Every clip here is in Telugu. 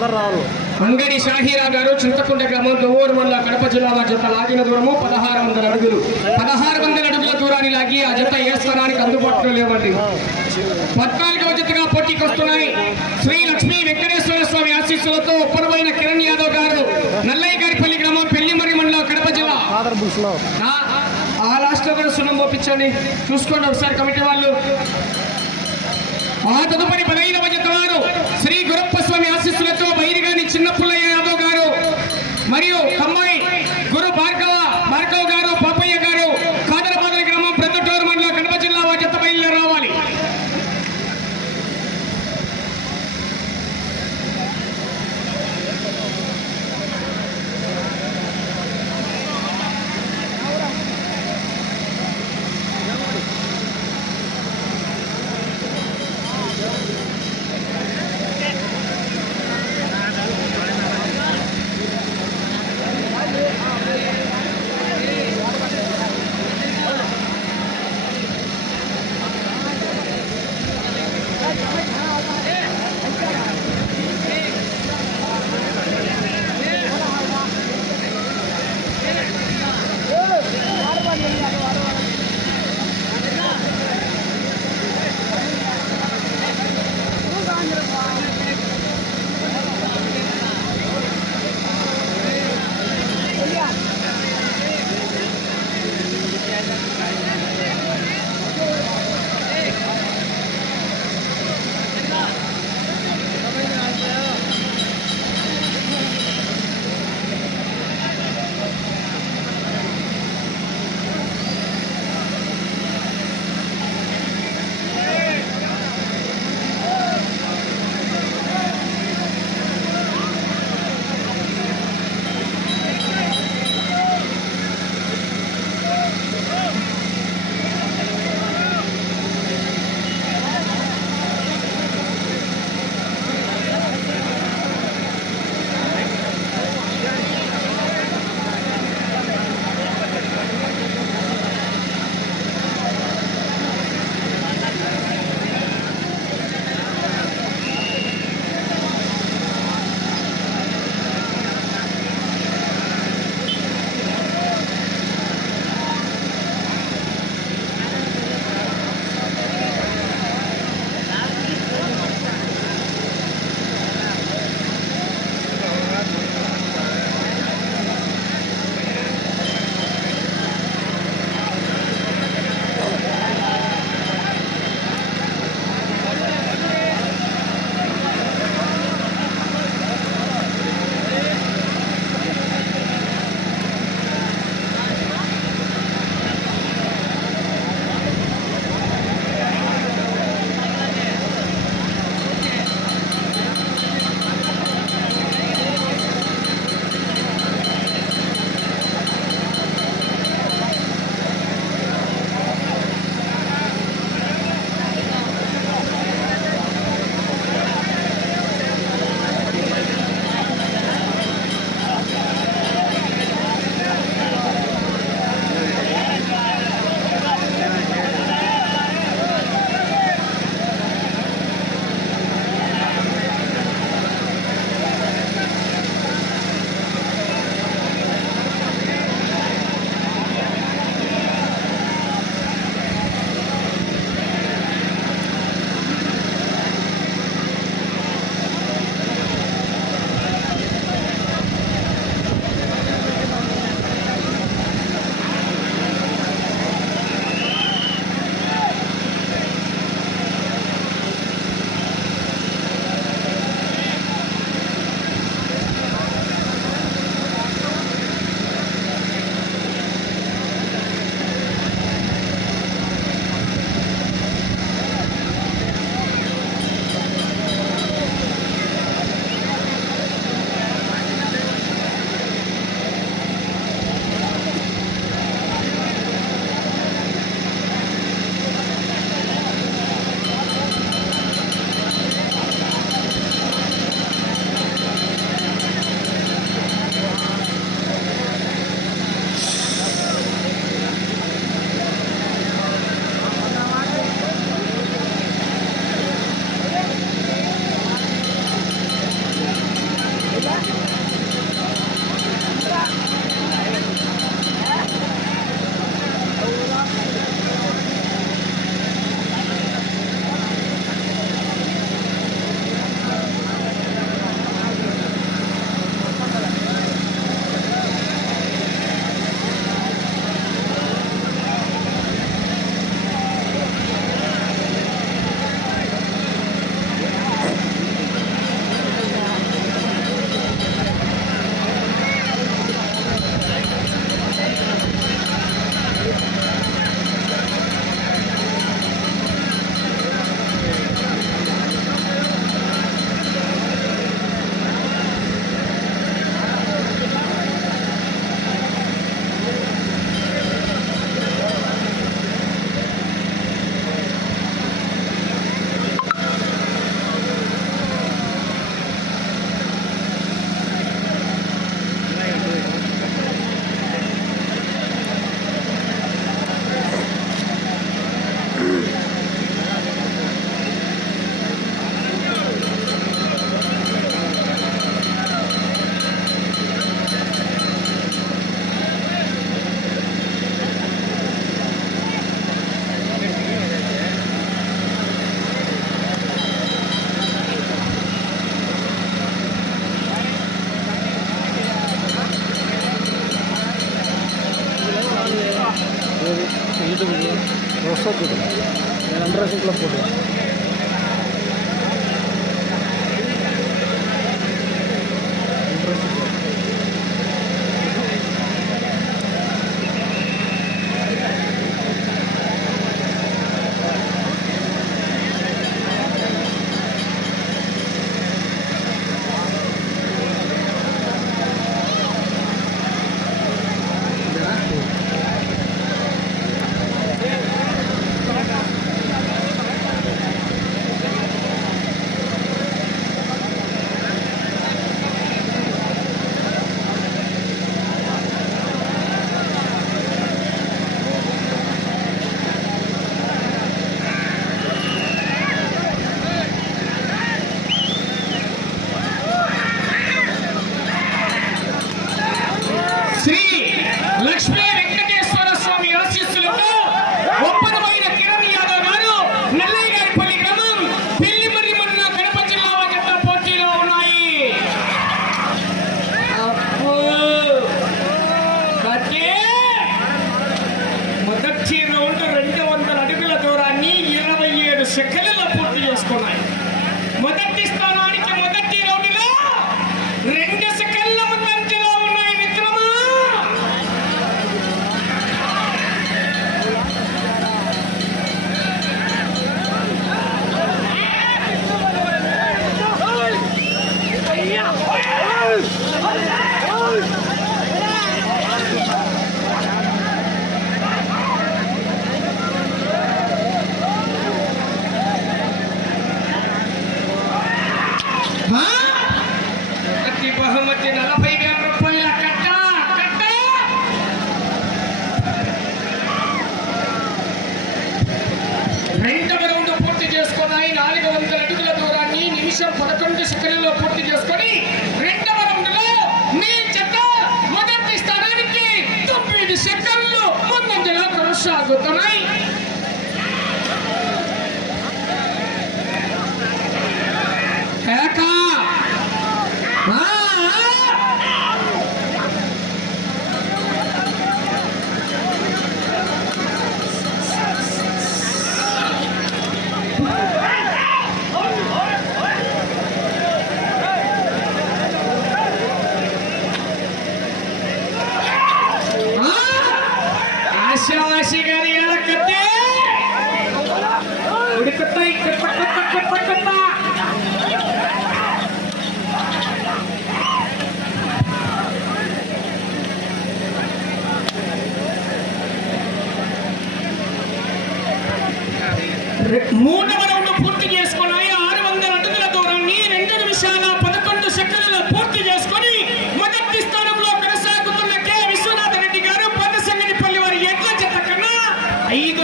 అందరు రావాలి అంగడి షాహీరా గారు చింతకుంట గ్రామం దువ్వూరు మండల కడప జిల్లా జత లాగిన దూరము పదహారు వందల అడుగులు. పదహారు వందల అడుగుల దూరాన్ని లాగి ఆ జత ఏ స్థానానికి అందుబాటులో లేవండి. పద్నాలుగవ జతగా పోటీకి వస్తున్నాయి. శ్రీ లక్ష్మీ వెంకటేశ్వర స్వామి ఆశీస్సులతో ఉప్పరమైన కిరణ్ యాదవ్ గారు నల్లయ్య గారిపల్లి గ్రామం పెళ్ళిమర్రి మండలం కడప జిల్లా. ఆ, ఆ లాస్ట్లో కూడా సున్నం పంపించండి. చూసుకోండి ఒకసారి కమిటీ వాళ్ళు. ఆ తదుపరి పదహైదవ జత వారు శ్రీ గురప్ప స్వామి ఆశీస్సులతో బైరిగాని చిన్న యాదవ్ గారు మరియు అమ్మాయి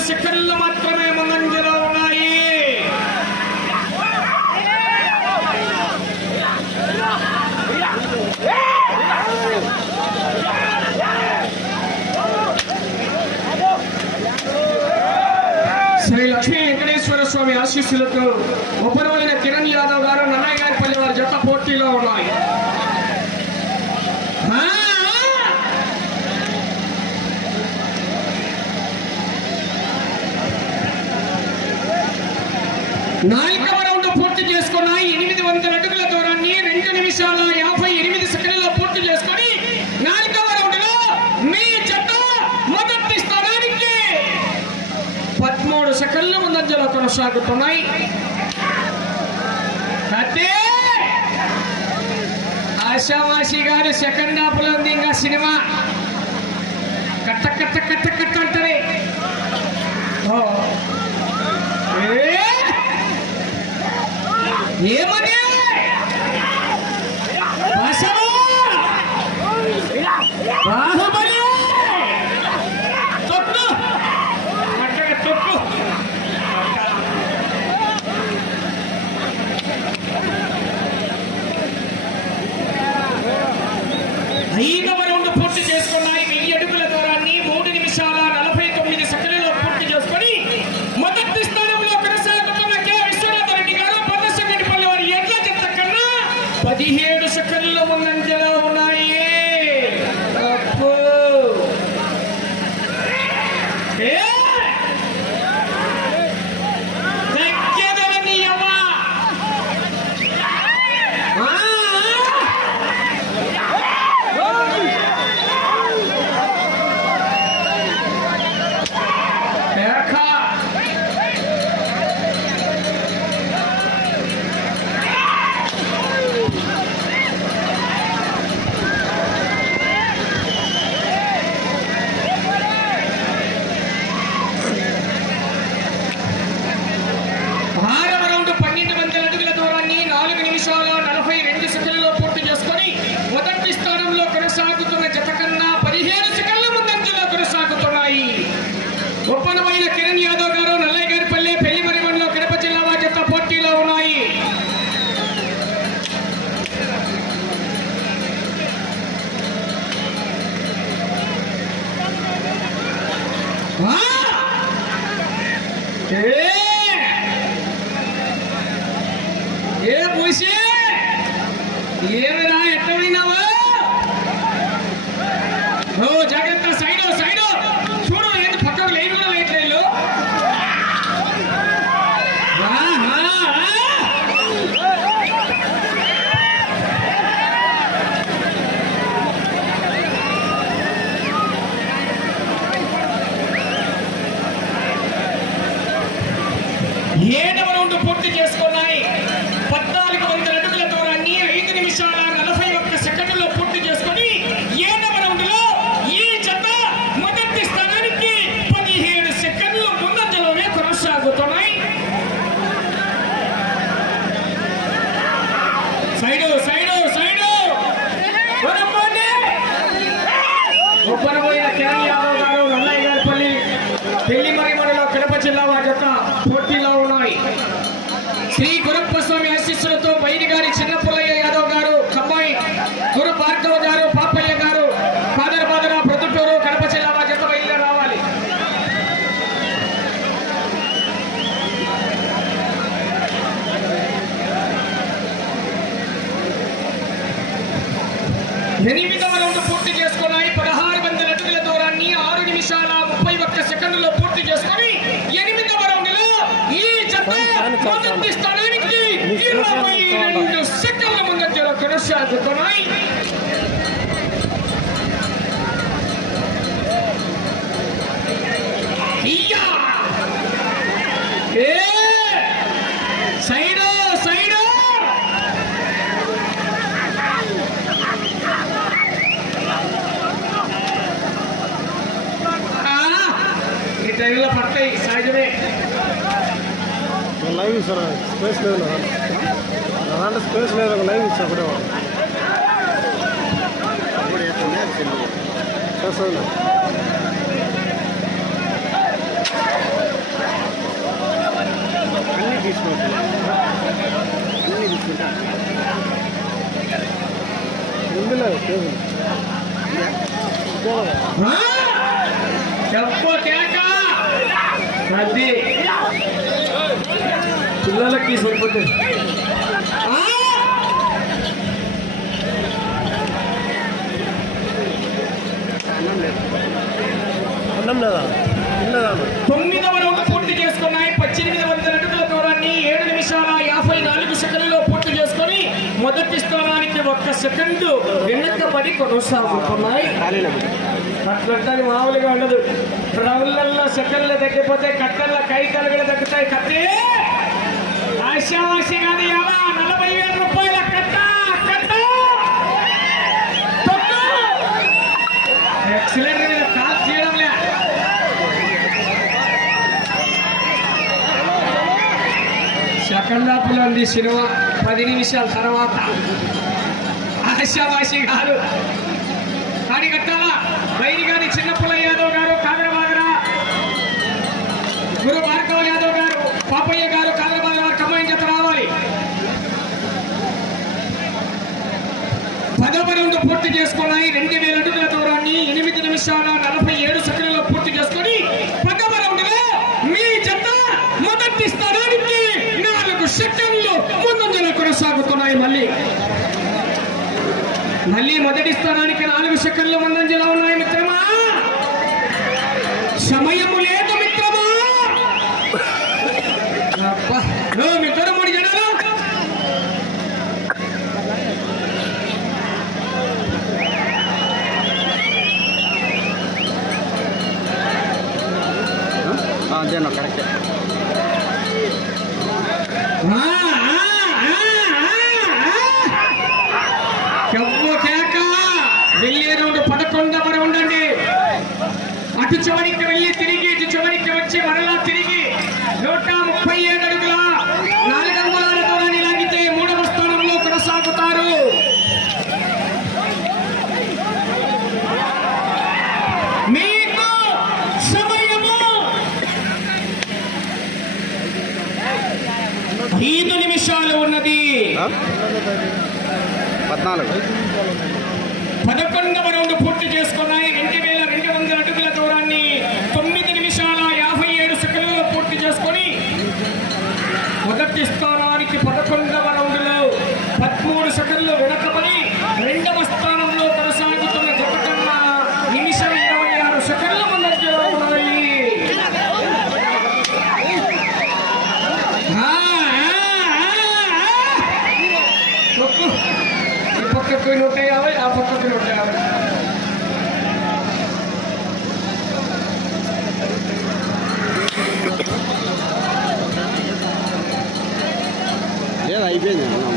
సెకండ్లు మాత్రమే ముందంజలో ఉన్నాయి. శ్రీ లక్ష్మీ వెంకటేశ్వర స్వామి ఆశీస్సులతో ఉపరువైన కిరణ్ యాదవ్ గారు నన్నయ్య గారి పల్లె వారి జత పోటీలో ఉన్నాయి. చేసుకున్న ఎనిమిది వందల అడుగుల రెండు యాభై ఎనిమిది సెకండ్లలో పూర్తి చేసుకొని పదమూడు కొనసాగుతున్నాయి. గారు సెకండ్ హాఫ్లో ఇంకా సినిమా. కట్ట కట్ట కట్ట కట్ట 你们呢 Sri Guru స్పేస్ లేదు నా నా దాంట్లో స్పేస్ లేదు ఒక లైన్ ఇచ్చా కూడా చేస్తాను అన్నీ తీసుకుంటాను అన్నీ తీసుకుంటాను ఇందులో చెప్పు అది పిల్లలకి సరిపోతే. అన్నం లేదా? తొమ్మిదవ రౌండ్ పూర్తి చేసుకున్నాయి. పద్దెనిమిది వందల అడుగుల దూరాన్ని ఏడు నిమిషాల యాభై నాలుగు సెకండ్లో పూర్తి చేసుకొని మొదటి స్థానానికి ఒక్క సెకండ్ వెనకబడి కొనసాగుతున్నాయి. అట్లంటే మామూలుగా ఉండదు. రౌండ్లలో సెకండ్లు తగ్గిపోతాయి కట్టెల కై కలగలు తగ్గుతాయి కట్టే సెకండ్ హాఫ్లో ఉంది సినిమా పది నిమిషాల తర్వాత. ఆశావాసి గారు. అడిగట్టాల పద్నాలుగు. పదకొండవ రౌండ్ పూర్తి చేసుకున్నాయి. 这个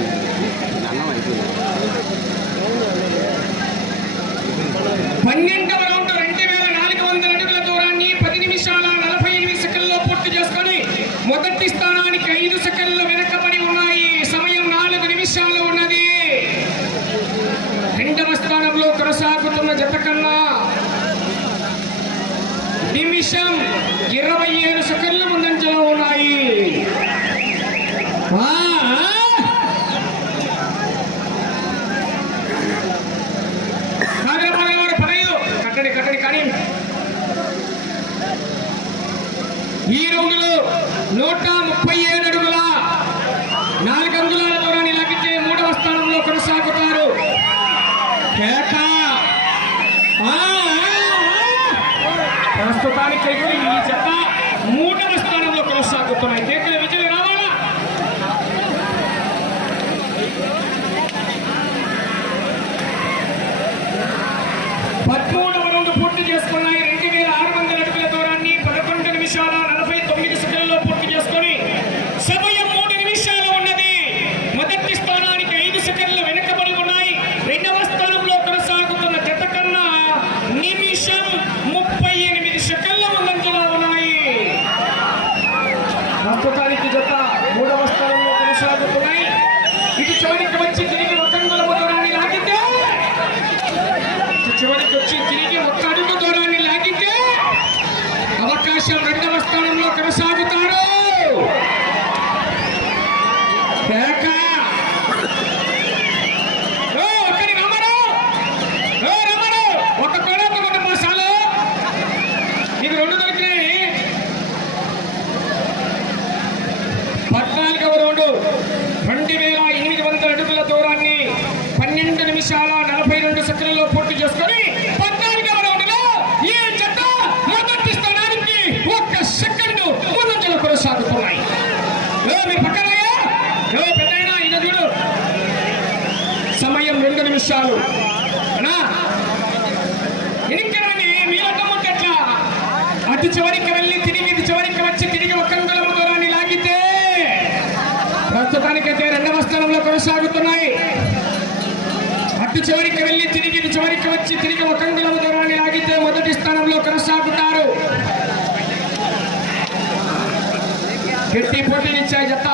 ఈ రౌండ్లో నూట ముప్పై ఏడు అడుగుల నాలుగు అంగుళాల దూరాన్ని లాగితే మూడవ స్థానంలో కొనసాగుతారు. ప్రస్తుతానికి ఈ చెత్త మూడవ స్థానంలో కొనసాగుతున్నాయి. ప్రస్తుతానికి జత మూడవ స్థానంలో కొనసాగుతున్నాయి. ఇటు చివరికి వచ్చి తిరిగి ఒక అడుగు దూరాన్ని లాగితే చివరికి వచ్చి తిరిగి ఒక్క అడుగు దూరాన్ని లాగితే అవకాశం రెండవ స్థానంలో కొనసాగు లక్ష్యాలు ఎనికరాని నీలకమ్మ ఎట్లా అటు చివరికి వెళ్ళి తిరిగి ఇది చివరికి వచ్చి తిరిగి ఒక దూరాన్ని లాగితే ప్రస్తుతానికైతే రెండవ స్థానంలో కొనసాగుతున్నాయి. అటు చివరికి వెళ్ళి తిరిగి ఇది చివరికి వచ్చి తిరిగి ఒక దూరాన్ని లాగితే మొదటి స్థానంలో కొనసాగుతారు. గట్టి పోటీనిచ్చాయి జత.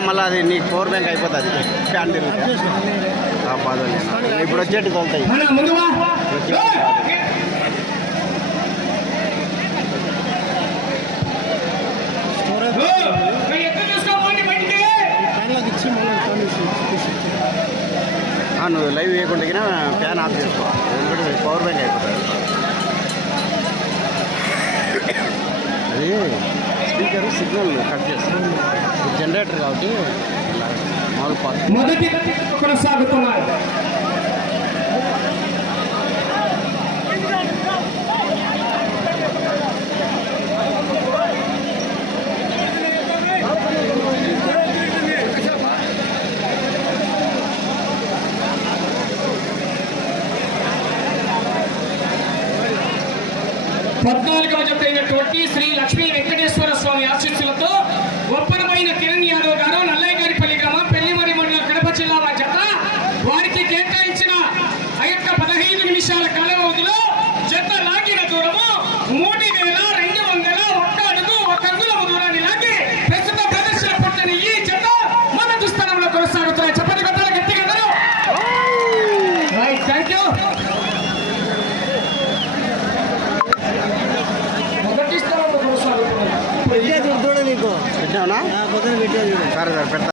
మళ్ళీ అది నీకు పవర్ బ్యాంక్ అయిపోతుంది ఫ్యాన్ తిరుగుతుంది బాధలు ఇప్పుడు వచ్చేట్టు తోలుతాయి నువ్వు లైవ్ వేయకుండా ఫ్యాన్ ఆఫ్ చేసుకో పవర్ బ్యాంక్ అయిపోతుంది అది స్పీకర్ సిగ్నల్ కట్ చేస్తుంది జనరేటర్ కాబట్టి మొదటి కొనసాగుతున్నారు